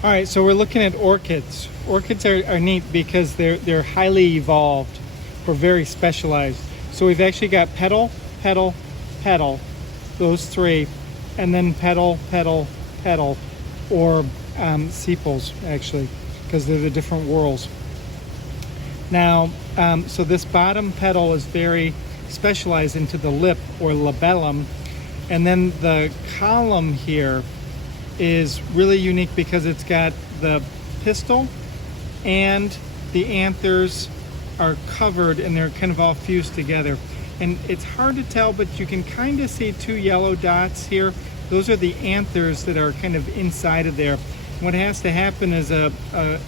All right, so we're looking at orchids. Orchids are neat because they're highly evolved or very specialized. So we've actually got petal, petal, petal, those three, and then petal, petal, petal, or sepals actually, because they're the different whorls. Now, so this bottom petal is very specialized into the lip or labellum, and then the column here is really unique because it's got the pistil and the anthers are covered and they're kind of all fused together. And it's hard to tell, but you can kind of see two yellow dots here. Those are the anthers that are kind of inside of there. What has to happen is a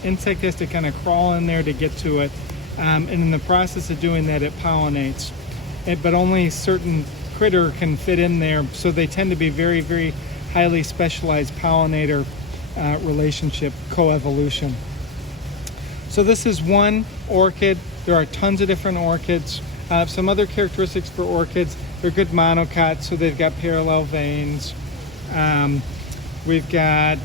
insect has to kind of crawl in there to get to it. And in the process of doing that, it pollinates. But only certain critter can fit in there, so they tend to be very, very highly specialized pollinator relationship coevolution. So this is one orchid. There are tons of different orchids. Some other characteristics for orchids: they're good monocots, so they've got parallel veins. We've got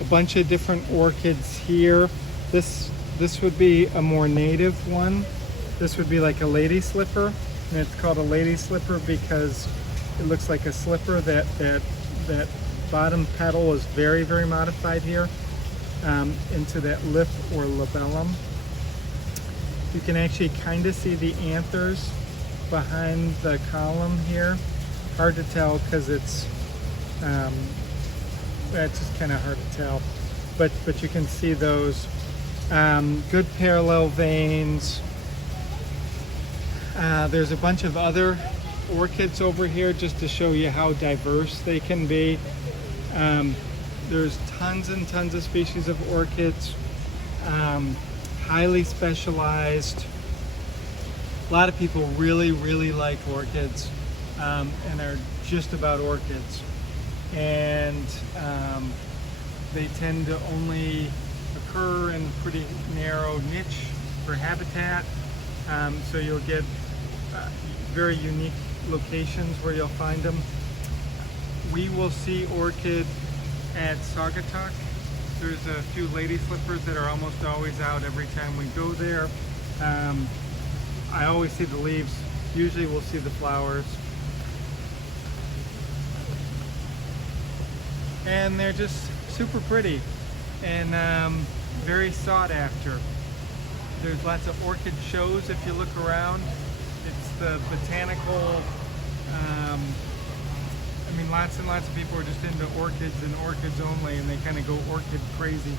a bunch of different orchids here. This would be a more native one. This would be like a lady slipper, and it's called a lady slipper because it looks like a slipper. That bottom petal is very, very modified here into that lip or labellum. You can actually kind of see the anthers behind the column here. Hard to tell because it's just kind of hard to tell, but you can see those. Good parallel veins. There's a bunch of other orchids over here just to show you how diverse they can be. There's tons and tons of species of orchids, highly specialized. A lot of people really, really like orchids and are just about orchids. And they tend to only occur in pretty narrow niche for habitat. So you'll get very unique locations where you'll find them. We will see orchid at Saugatuck. There's a few lady slippers that are almost always out every time we go there. I always see the leaves. Usually we'll see the flowers. And they're just super pretty and very sought after. There's lots of orchid shows if you look around. It's the botanical, I mean, lots and lots of people are just into orchids and orchids only, and they kind of go orchid crazy.